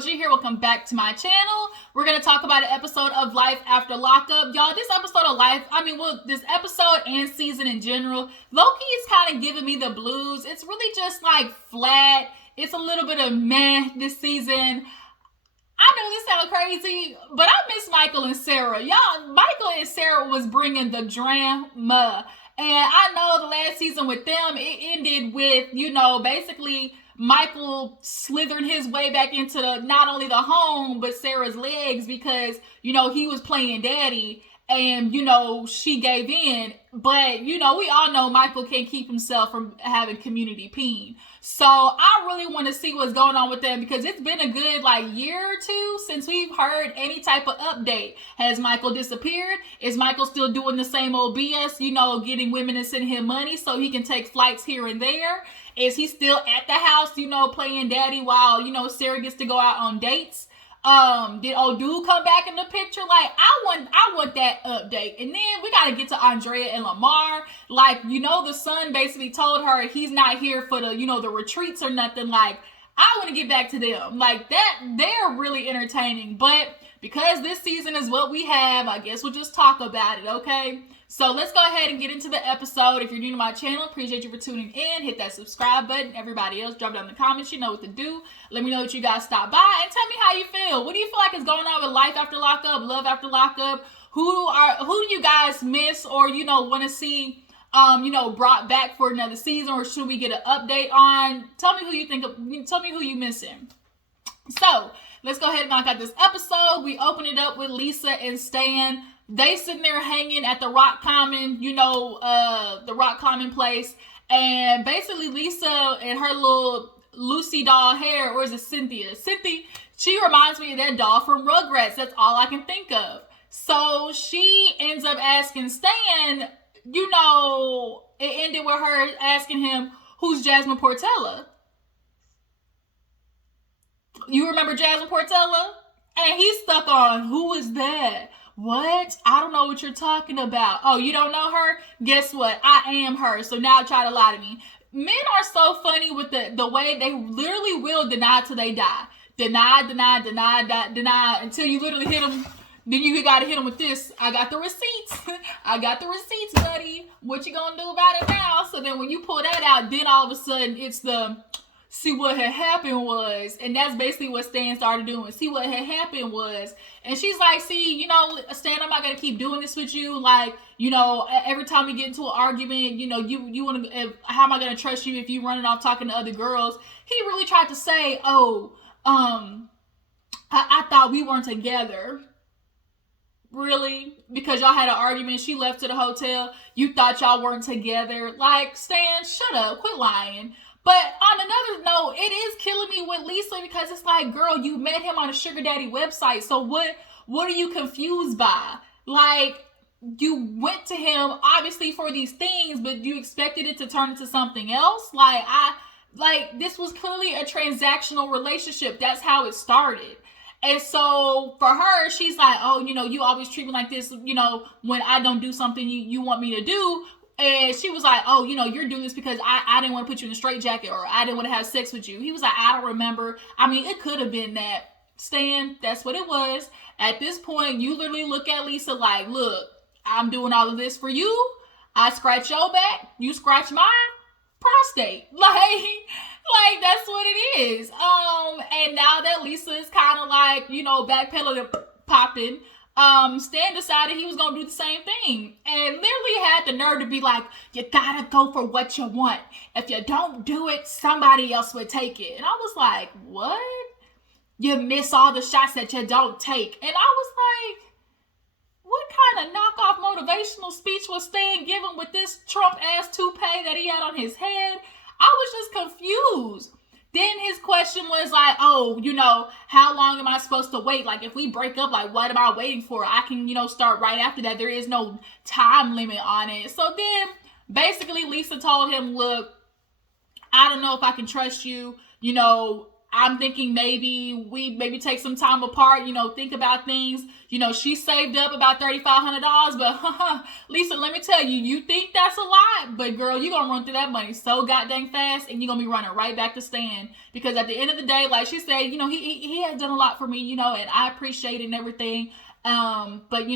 girl G here. Welcome back to my channel. We're going to talk about an episode of Life After Lockup. Y'all, this episode of Life, this episode and season in general, low-key is kind of giving me the blues. It's really just like flat. It's a little bit of meh this season. I know this sounds crazy, but I miss Michael and Sarah. Y'all, Michael and Sarah was bringing the drama. And I know the last season with them, it ended with, basically Michael slithered his way back into not only the home, but Sarah's legs because, he was playing daddy and, she gave in. But, we all know Michael can't keep himself from having community peen. So I really want to see what's going on with them because it's been a good year or two since we've heard any type of update. Has Michael disappeared? Is Michael still doing the same old BS, getting women to send him money so he can take flights here and there? Is he still at the house, playing daddy while, Sarah gets to go out on dates? Did old dude come back in the picture? I want that update. And then we gotta get to Andrea and Lamar. The son basically told her he's not here for the, the retreats or nothing. I want to get back to them. They're really entertaining. But because this season is what we have, I guess we'll just talk about it, okay? So let's go ahead and get into the episode. If you're new to my channel, appreciate you for tuning in. Hit that subscribe button. Everybody else, drop it down in the comments. You know what to do. Let me know that you guys stop by and tell me how you feel. What do you feel like is going on with Life After Lockup, Love After Lockup? Who do you guys miss or, want to see, brought back for another season, or should we get an update on? Tell me who you think of, tell me who you missing. So let's go ahead and knock out this episode. We open it up with Lisa and Stan. They sitting there hanging at the Rock Common, the Rock Common place. And basically Lisa and her little Lucy doll hair, or is it Cynthia? Cynthia, she reminds me of that doll from Rugrats. That's all I can think of. So she ends up asking Stan, it ended with her asking him, who's Jasmine Portella? You remember Jasmine Portella? And he's stuck on, who is that? What? I don't know what you're talking about. Oh, you don't know her? Guess what? I am her. So now try to lie to me. Men are so funny with the way they literally will deny till they die. Deny until you literally hit them. Then you gotta hit them with this. I got the receipts. I got the receipts, buddy. What you gonna do about it now? So then when you pull that out, then all of a sudden it's the see what had happened was, and that's basically what Stan started doing. See what had happened was, and she's like, see, Stan, I'm not gonna keep doing this with you. Every time we get into an argument, you want to. How am I gonna trust you if you running off talking to other girls? He really tried to say, I thought we weren't together. Really? Because y'all had an argument, she left to the hotel, you thought y'all weren't together. Stan, shut up, quit lying. But on another note, it is killing me with Lisa because it's like, girl, you met him on a sugar daddy website. So what are you confused by? You went to him obviously for these things, but you expected it to turn into something else. This was clearly a transactional relationship. That's how it started. And so for her, she's like, oh, you always treat me like this, when I don't do something you want me to do. And she was like, oh, you're doing this because I didn't want to put you in a straitjacket, or I didn't want to have sex with you. He was like, I don't remember. It could have been that. Stan, that's what it was. At this point, you literally look at Lisa like, look, I'm doing all of this for you. I scratch your back. You scratch my prostate. That's what it is. And now that Lisa is kind of backpedaling and popping, Stan decided he was going to do the same thing and literally had the nerve to be like, you gotta go for what you want. If you don't do it, somebody else would take it. And I was like, what? You miss all the shots that you don't take. And I was like, what kind of knockoff motivational speech was Stan giving with this Trump ass toupee that he had on his head? I was just confused. Then his question was like, oh, how long am I supposed to wait? If we break up, what am I waiting for? I can, start right after that. There is no time limit on it. So then basically Lisa told him, look, I don't know if I can trust you. I'm thinking maybe we take some time apart, think about things. She saved up about $3,500, but Lisa, let me tell you, you think that's a lot, but girl, you're going to run through that money so goddamn fast, and you're going to be running right back to Stan, because at the end of the day, like she said, he has done a lot for me, and I appreciate it and everything. But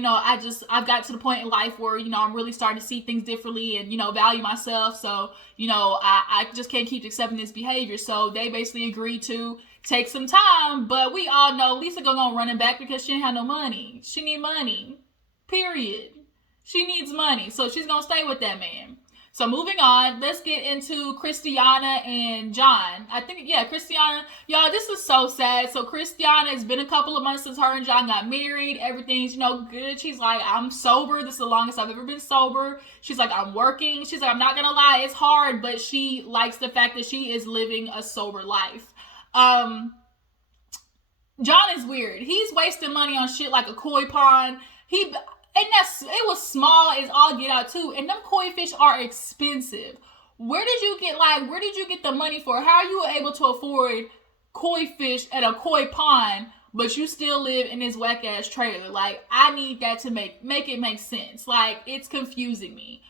I've got to the point in life where, I'm really starting to see things differently and, value myself. So, I just can't keep accepting this behavior. So they basically agreed to take some time, but we all know Lisa gonna run it back because she ain't have no money. She need money. Period. She needs money. So she's gonna stay with that man. So moving on, let's get into Christiana and John. I think, Christiana, y'all, this is so sad. So Christiana, it's been a couple of months since her and John got married. Everything's, good. She's like, I'm sober. This is the longest I've ever been sober. She's like, I'm working. She's like, I'm not going to lie, it's hard, but she likes the fact that she is living a sober life. John is weird. He's wasting money on shit like a koi pond. It was small as all get out too. And them koi fish are expensive. Where did you get the money for? How are you able to afford koi fish at a koi pond, but you still live in this whack ass trailer? Like, I need that to make it make sense. Like, it's confusing me.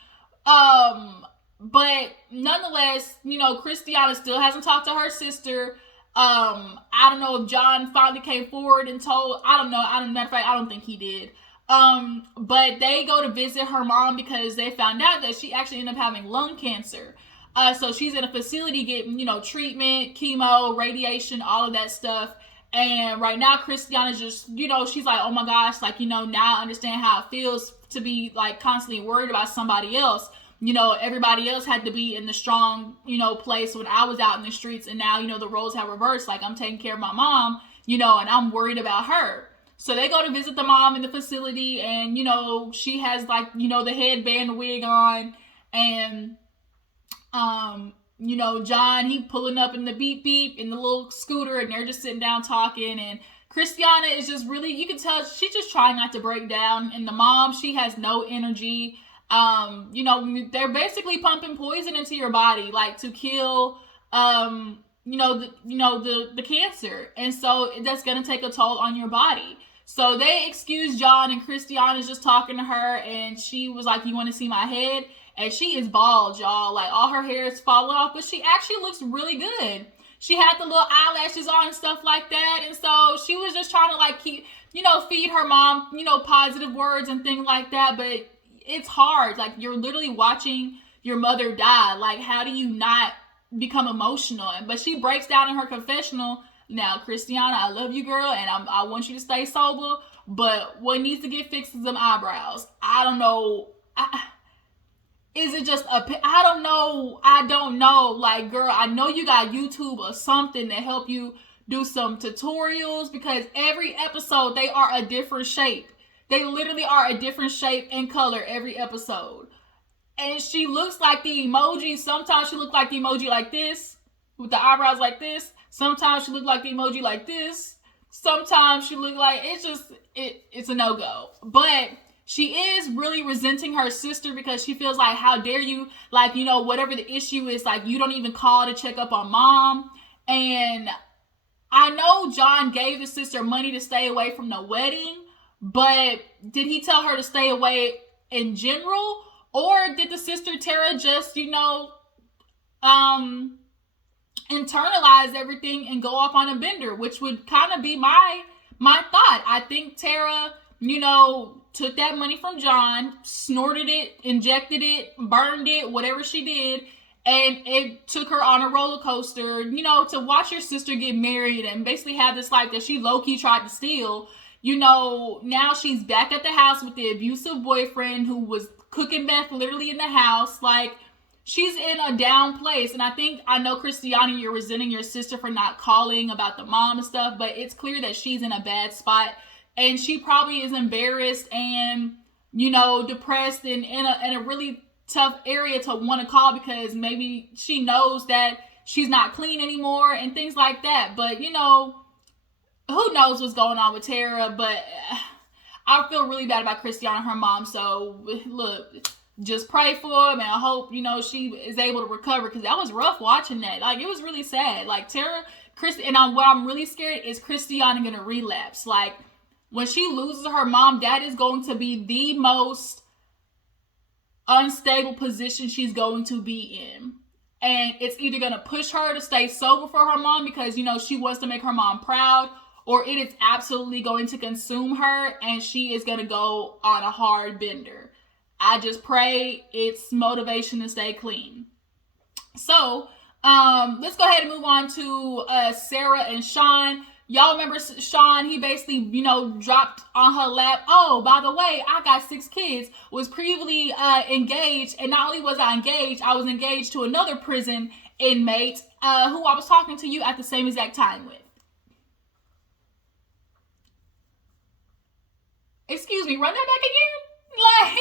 But nonetheless, Christiana still hasn't talked to her sister. I don't know if John finally came forward and told, I don't know. Matter of fact, I don't think he did. But they go to visit her mom because they found out that she actually ended up having lung cancer. So she's in a facility getting, treatment, chemo, radiation, all of that stuff. And right now, Christiana's just, she's like, oh my gosh, like, now I understand how it feels to be like constantly worried about somebody else. Everybody else had to be in the strong, place when I was out in the streets. And now, the roles have reversed. Like, I'm taking care of my mom, and I'm worried about her. So they go to visit the mom in the facility, and, she has, like, the headband wig on, and, John, he pulling up in the beep beep in the little scooter, and they're just sitting down talking, and Christiana is just really, you can tell she's just trying not to break down, and the mom, she has no energy. They're basically pumping poison into your body, like, to kill, the cancer, and so that's gonna take a toll on your body. So they excused John, and Christiana's just talking to her, and she was like, you want to see my head? And she is bald, y'all. Like, all her hair is falling off, but she actually looks really good. She had the little eyelashes on and stuff like that, and so she was just trying to, like, keep, feed her mom, positive words and things like that, but it's hard. Like, you're literally watching your mother die. Like, how do you not become emotional? But she breaks down in her confessional. Now, Christiana, I love you, girl, and I want you to stay sober, but what needs to get fixed is them eyebrows. I don't know. Is it just I don't know. Like, girl, I know you got YouTube or something to help you do some tutorials, because every episode, they are a different shape. They literally are a different shape and color every episode. And she looks like the emoji. Sometimes she looks like the emoji like this, with the eyebrows like this. Sometimes she look like the emoji like this. Sometimes she look like, it's a no-go. But she is really resenting her sister because she feels like, how dare you, like, whatever the issue is, like, you don't even call to check up on mom. And I know John gave his sister money to stay away from the wedding, but did he tell her to stay away in general? Or did the sister Tara just, internalize everything and go off on a bender, which would kind of be my thought. I think Tara, took that money from John, snorted it, injected it, burned it, whatever she did, and it took her on a roller coaster, to watch your sister get married and basically have this life that she low-key tried to steal. Now she's back at the house with the abusive boyfriend who was cooking meth literally in the house. Like, she's in a down place. And I know, Christiana, you're resenting your sister for not calling about the mom and stuff, but it's clear that she's in a bad spot. And she probably is embarrassed and, depressed and in a really tough area to want to call, because maybe she knows that she's not clean anymore and things like that. But, who knows what's going on with Tara, but I feel really bad about Christiana and her mom. So, look, just pray for him, and I hope, she is able to recover, because that was rough watching that. Like, it was really sad. Like, Tara what I'm really scared is Christiana gonna relapse. Like, when she loses her mom, that is going to be the most unstable position she's going to be in. And it's either going to push her to stay sober for her mom because, she wants to make her mom proud, or it is absolutely going to consume her and she is going to go on a hard bender. I just pray it's motivation to stay clean. So, let's go ahead and move on to Sarah and Sean. Y'all remember Sean, he basically, dropped on her lap, oh, by the way, I got 6 kids, was previously engaged, and not only was I was engaged to another prison inmate who I was talking to you at the same exact time with. Excuse me, run that back again? Like,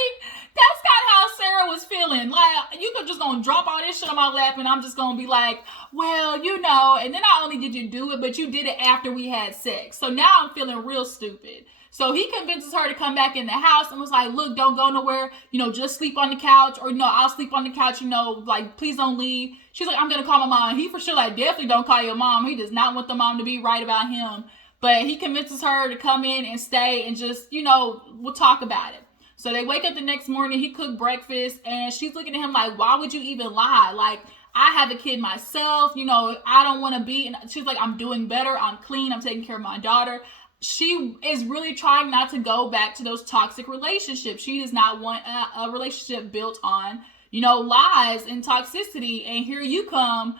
that's kind of how Sarah was feeling. Like, you could just gonna drop all this shit on my lap and I'm just gonna be like, well, and then not only did you do it, but you did it after we had sex. So now I'm feeling real stupid. So he convinces her to come back in the house and was like, look, don't go nowhere, just sleep on the couch, or I'll sleep on the couch, like, please don't leave. She's like, I'm gonna call my mom. He for sure like, definitely don't call your mom. He does not want the mom to be right about him. But he convinces her to come in and stay and just, we'll talk about it. So they wake up the next morning, he cooked breakfast, and she's looking at him like, why would you even lie? Like, I have a kid myself, I don't want to be, and she's like, I'm doing better, I'm clean, I'm taking care of my daughter. She is really trying not to go back to those toxic relationships. She does not want a relationship built on, lies and toxicity, and here you come.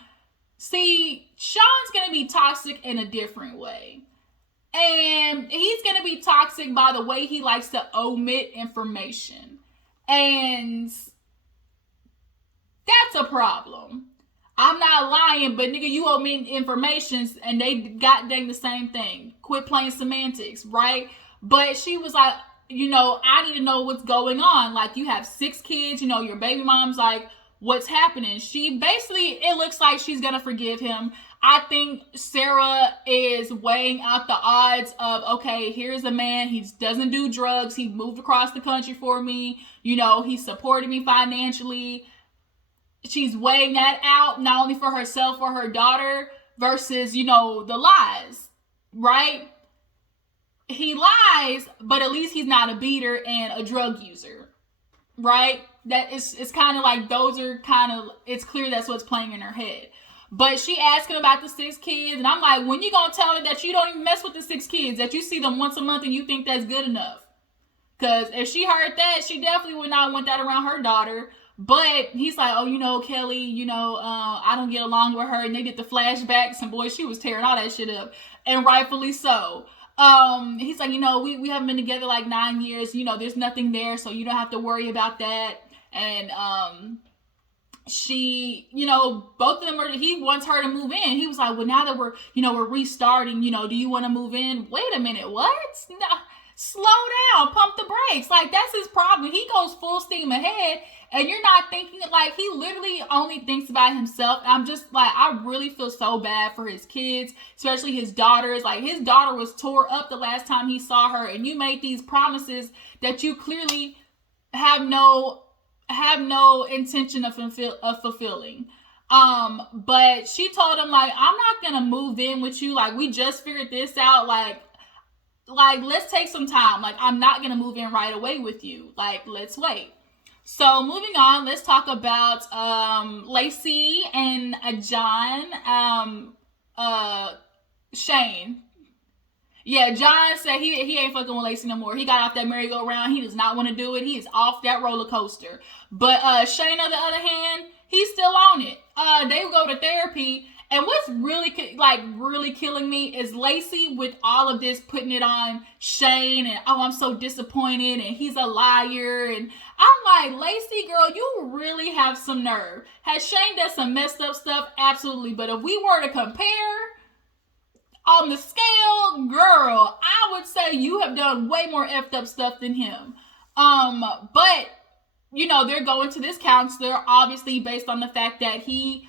See, Sean's going to be toxic in a different way. And he's going to be toxic by the way he likes to omit information. And that's a problem. I'm not lying, but nigga, you omit information and they got dang the same thing. Quit playing semantics, right? But she was like, I need to know what's going on. Like, you have 6 kids, your baby mom's like, what's happening? She basically, it looks like she's going to forgive him. I think Sarah is weighing out the odds of, okay, here's a man, he doesn't do drugs, he moved across the country for me, he supported me financially. She's weighing that out, not only for herself or her daughter, versus, the lies, right? He lies, but at least he's not a beater and a drug user, right? That is, it's kind of like, it's clear that's what's playing in her head. But she asked him about the 6 kids, and I'm like, when you gonna tell her that you don't even mess with the 6 kids, that you see them once a month and you think that's good enough? Because if she heard that, she definitely would not want that around her daughter. But he's like, oh, Kelly, I don't get along with her, and they get the flashbacks, and boy, she was tearing all that shit up, and rightfully so. He's like, we haven't been together like 9 years, there's nothing there, so you don't have to worry about that. And she, both of them he wants her to move in. He was like, well, now that we're restarting, do you want to move in? Wait a minute, what? No, slow down, pump the brakes. Like, that's his problem. He goes full steam ahead, and you're not thinking, like, he literally only thinks about himself. And I'm just like, I really feel so bad for his kids, especially his daughters. Like, his daughter was tore up the last time he saw her, and you made these promises that you clearly have no intention of fulfilling. But she told him, like, I'm not gonna move in with you. Like, we just figured this out. Like let's take some time. Like, I'm not gonna move in right away with you. Like, let's wait. So moving on, let's talk about Lacey and John. Shane. Yeah, John said he ain't fucking with Lacey no more. He got off that merry-go-round. He does not want to do it. He is off that roller coaster. But Shane, on the other hand, he's still on it. They go to therapy. And what's really killing me is Lacey with all of this putting it on Shane. And, oh, I'm so disappointed. And he's a liar. And I'm like, Lacey, girl, you really have some nerve. Has Shane done some messed up stuff? Absolutely. But if we were to compare on the scale, girl, I would say you have done way more effed up stuff than him. But, they're going to this counselor, obviously based on the fact that he,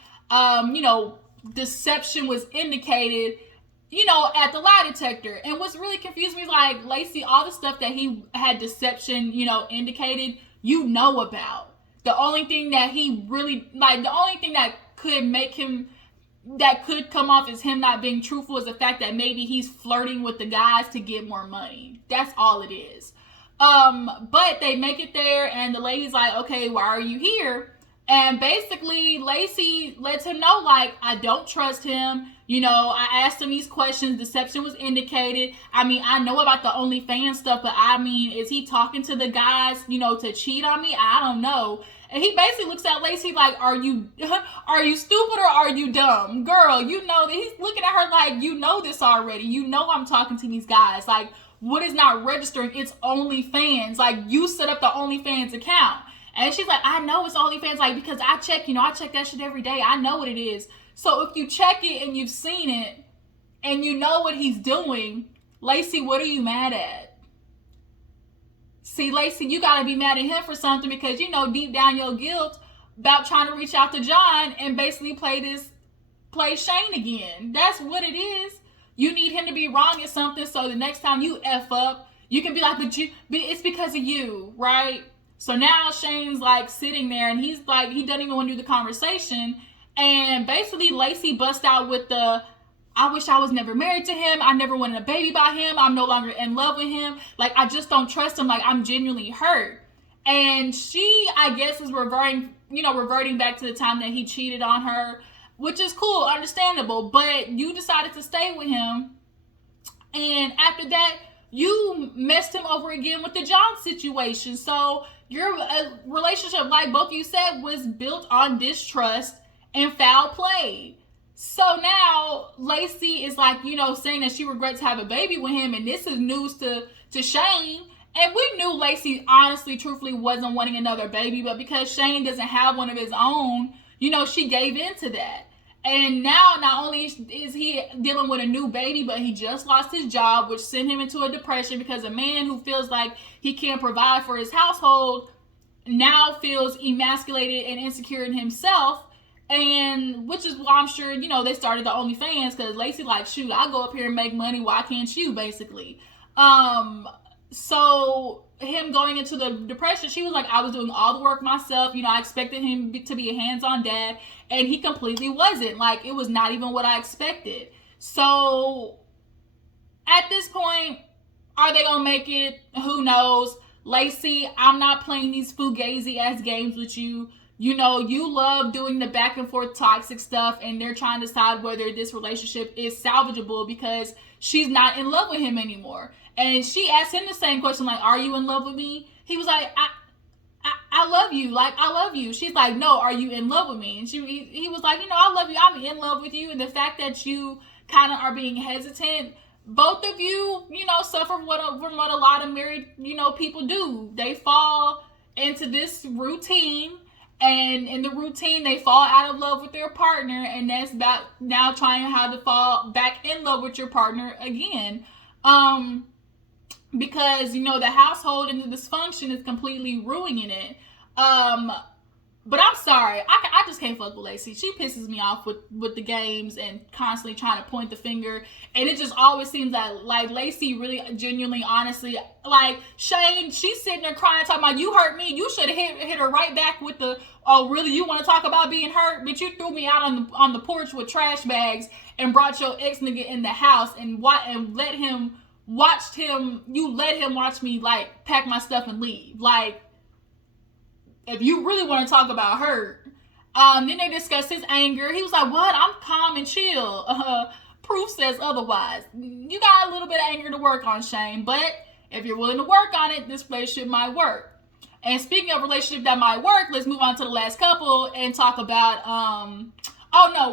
deception was indicated, at the lie detector. And what's really confused me is, like, Lacey, all the stuff that he had deception, indicated, about. The only thing that he really, the only thing that could make him that could come off as him not being truthful is the fact that maybe he's flirting with the guys to get more money. That's all it is. But they make it there, and the lady's like, okay, why are you here? And basically, Lacey lets him know, like, I don't trust him. You know, I asked him these questions. Deception was indicated. I mean, I know about the OnlyFans stuff, but I mean, is he talking to the guys, you know, to cheat on me? I don't know. And he basically looks at Lacey like, are you stupid or are you dumb? Girl, you know that he's looking at her like, you know this already. You know I'm talking to these guys. Like, what is not registering? It's OnlyFans. Like, you set up the OnlyFans account. And she's like, I know it's OnlyFans, like, because I check that shit every day. I know what it is. So if you check it and you've seen it and you know what he's doing, Lacey, what are you mad at? See, Lacey, you got to be mad at him for something because, you know, deep down your guilt about trying to reach out to John and basically play Shane again. That's what it is. You need him to be wrong at something so the next time you F up, you can be like, but it's because of you, right? So now Shane's like sitting there and he's like, he doesn't even want to do the conversation. And basically Lacey busts out with I wish I was never married to him. I never wanted a baby by him. I'm no longer in love with him. Like, I just don't trust him. Like, I'm genuinely hurt. And she, I guess, is reverting back to the time that he cheated on her, which is cool, understandable. But you decided to stay with him. And after that, you messed him over again with the John situation. So your relationship, like both of you said, was built on distrust and foul play. So now Lacey is like, you know, saying that she regrets having a baby with him, and this is news to Shane. And we knew Lacey honestly, truthfully wasn't wanting another baby, but because Shane doesn't have one of his own, you know, she gave in to that. And now not only is he dealing with a new baby, but he just lost his job, which sent him into a depression because a man who feels like he can't provide for his household now feels emasculated and insecure in himself. And which is why I'm sure, you know, they started the OnlyFans because Lacey like, shoot, I go up here and make money. Why can't you, basically? So him going into the depression, she was like, I was doing all the work myself. You know, I expected him to be a hands-on dad, and he completely wasn't. Like, it was not even what I expected. So at this point, are they gonna make it? Who knows? Lacey, I'm not playing these fugazi ass games with you. You know, you love doing the back and forth toxic stuff, and they're trying to decide whether this relationship is salvageable because she's not in love with him anymore. And she asked him the same question, like, are you in love with me? He was like, I love you. Like, I love you. She's like, no, are you in love with me? And he was like, you know, I love you. I'm in love with you. And the fact that you kind of are being hesitant, both of you, you know, suffer from what a lot of married, you know, people do. They fall into this routine. And in the routine, they fall out of love with their partner. And that's about now trying how to fall back in love with your partner again. Because, you know, the household and the dysfunction is completely ruining it. But I'm sorry. I just can't fuck with Lacey. She pisses me off with the games and constantly trying to point the finger. And it just always seems like Lacey really genuinely, honestly, like Shane, she's sitting there crying, talking about, you hurt me. You should have hit her right back with the, oh, really? You want to talk about being hurt? But you threw me out on the porch with trash bags and brought your ex nigga in the house and let him watch me, like, pack my stuff and leave. Like, if you really want to talk about hurt. Then they discussed his anger. He was like, what? I'm calm and chill. Proof says otherwise. You got a little bit of anger to work on, Shane. But if you're willing to work on it, this relationship might work. And speaking of relationship that might work, let's move on to the last couple and talk about,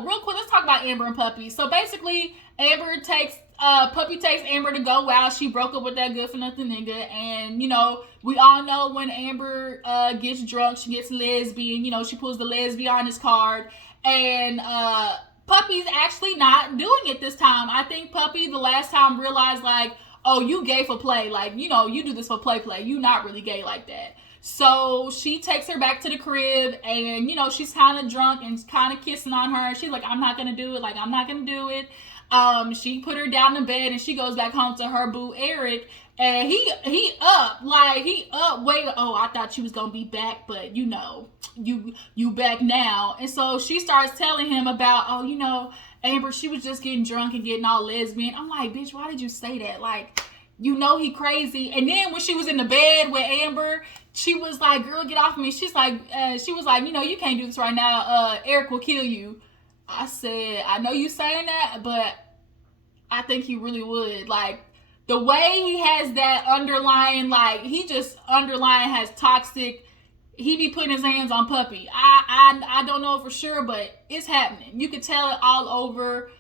real quick, let's talk about Amber and Puppy. So basically, Puppy takes Amber to go out. She broke up with that good for nothing nigga. And, you know, we all know when Amber gets drunk, she gets lesbian. You know, she pulls the lesbianist card. And Puppy's actually not doing it this time. I think Puppy the last time realized, like, oh, you gay for play. Like, you know, you do this for play. You not really gay like that. So she takes her back to the crib and, you know, she's kind of drunk and kind of kissing on her. She's like, I'm not going to do it. Like, I'm not going to do it. She put her down in bed and she goes back home to her boo Eric. And he up, like, he up way, oh, I thought she was gonna be back, but you know, you back now. And so she starts telling him about, oh, you know, Amber, she was just getting drunk and getting all lesbian. I'm like, bitch, why did you say that? Like, you know he crazy. And then when she was in the bed with Amber, she was like, girl, get off me. She's like, she was like, you know, you can't do this right now. Eric will kill you. I said, I know you saying that, but I think he really would. Like, the way he has that underlying, like, he just underlying has toxic. He be putting his hands on Puppy. I don't know for sure, but it's happening. You could tell it all over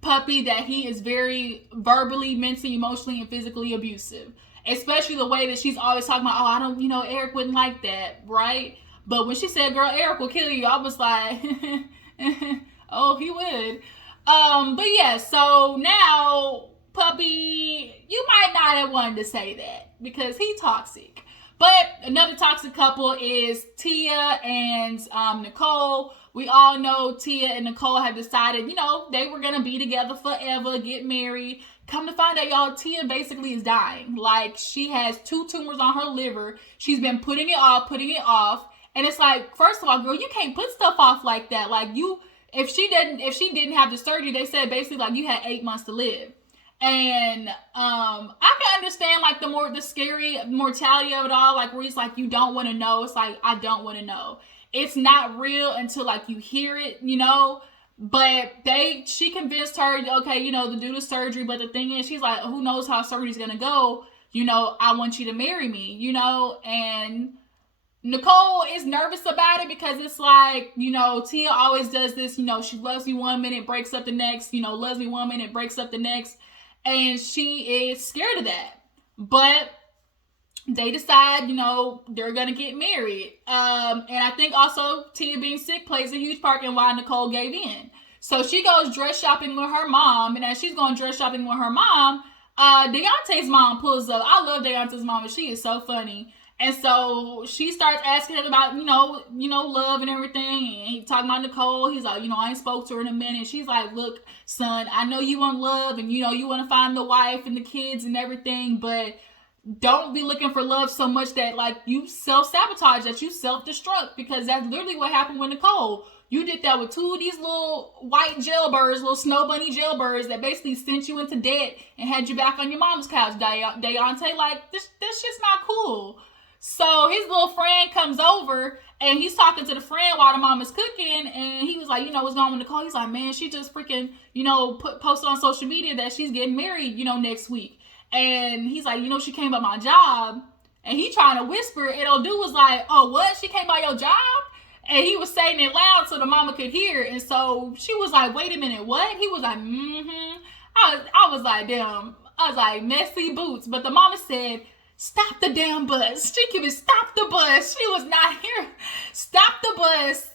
Puppy that he is very verbally, mentally, emotionally, and physically abusive. Especially the way that she's always talking about, oh, I don't, you know, Eric wouldn't like that, right? But when she said, girl, Eric will kill you, I was like, oh, he would. But yeah, so now Puppy, you might not have wanted to say that because he's toxic. But another toxic couple is Tia and Nicole. We all know Tia and Nicole have decided, you know, they were going to be together forever, get married. Come to find out, y'all, Tia basically is dying. Like, she has 2 tumors on her liver. She's been putting it off. And it's like, first of all, girl, you can't put stuff off like that. Like, if she didn't have the surgery, they said basically like you had 8 months to live. And I can understand like the scary mortality of it all, like where he's like, you don't want to know. It's like, I don't want to know. It's not real until like you hear it, you know. But she convinced her, okay, you know, to do the surgery. But the thing is, she's like, who knows how surgery's gonna go? You know, I want you to marry me, you know. And Nicole is nervous about it because it's like, you know, Tia always does this, you know, she loves me one minute, breaks up the next, you know, loves me one minute, breaks up the next. And she is scared of that. But they decide, you know, they're going to get married. And I think also Tia being sick plays a huge part in why Nicole gave in. So she goes dress shopping with her mom. And as she's going dress shopping with her mom, Deontay's mom pulls up. I love Deontay's mom, and she is so funny. And so she starts asking him about, you know, love and everything. And he's talking about Nicole. He's like, you know, I ain't spoke to her in a minute. She's like, look, son, I know you want love and, you know, you want to find the wife and the kids and everything. But don't be looking for love so much that, like, you self-sabotage, that you self-destruct. Because that's literally what happened with Nicole. You did that with 2 of these little white jailbirds, little snow bunny jailbirds that basically sent you into debt and had you back on your mom's couch, Deontay. Like, this shit's not cool. So his little friend comes over and he's talking to the friend while the mom is cooking, and he was like, you know, what's going on with Nicole? He's like, man, she just freaking, you know, posted on social media that she's getting married, you know, next week. And he's like, you know, she came by my job. And he trying to whisper, and old dude was like, oh, what? She came by your job? And he was saying it loud so the mama could hear. And so she was like, wait a minute, what? He was like, mm-hmm. I was like, damn. I was like, messy boots. But the mama said, stop the damn bus. She could stop the bus. She was not here. Stop the bus.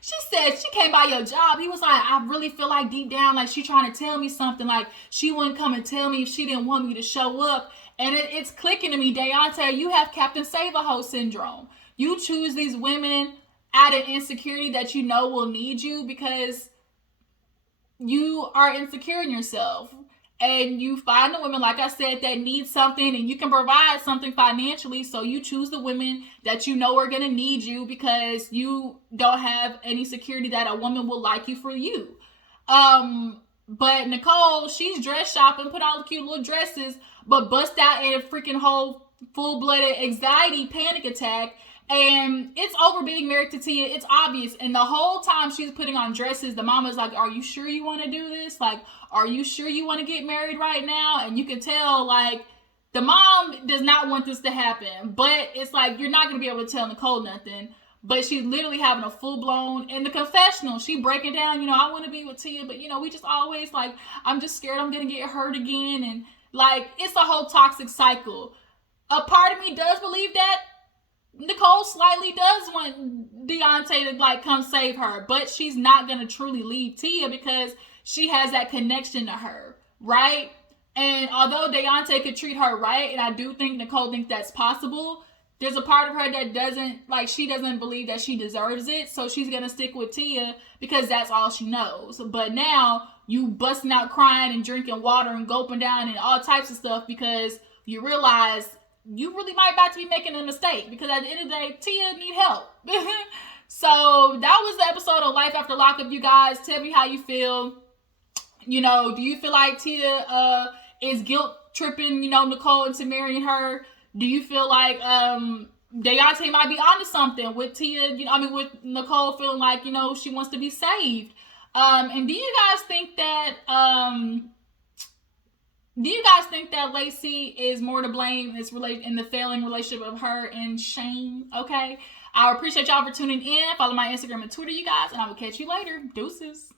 She said she came by your job. He was like, I really feel like deep down, like she trying to tell me something. Like she wouldn't come and tell me if she didn't want me to show up. And it's clicking to me, Deontay, you have Captain Save-A-Ho syndrome. You choose these women out of insecurity that you know will need you because you are insecure in yourself. And you find the women, like I said, that need something, and you can provide something financially. So you choose the women that you know are going to need you because you don't have any security that a woman will like you for you. But Nicole, she's dress shopping, put on the cute little dresses, but bust out in a freaking whole full-blooded anxiety panic attack. And it's over being married to Tia. It's obvious. And the whole time she's putting on dresses, the mama's like, are you sure you want to do this? Like, are you sure you want to get married right now? And you can tell, like, the mom does not want this to happen. But it's like, you're not going to be able to tell Nicole nothing. But she's literally having a full-blown, in the confessional, she breaking down, you know, I want to be with Tia, but, you know, we just always, like, I'm just scared I'm going to get hurt again. And, like, it's a whole toxic cycle. A part of me does believe that Nicole slightly does want Deontay to, like, come save her, but she's not going to truly leave Tia because she has that connection to her, right? And although Deontay could treat her right, and I do think Nicole thinks that's possible, there's a part of her that doesn't, like, she doesn't believe that she deserves it, so she's going to stick with Tia because that's all she knows. But now, you busting out crying and drinking water and gulping down and all types of stuff because you realize you really might about to be making a mistake, because at the end of the day, Tia need help. So that was the episode of Life After Lockup, you guys. Tell me how you feel. You know, do you feel like Tia is guilt tripping, you know, Nicole into marrying her? Do you feel like Deontay might be onto something with Tia, you know, I mean with Nicole feeling like, you know, she wants to be saved? And do you guys think that Lacey is more to blame in the failing relationship of her and Shane? Okay. I appreciate y'all for tuning in. Follow my Instagram and Twitter, you guys, and I will catch you later. Deuces.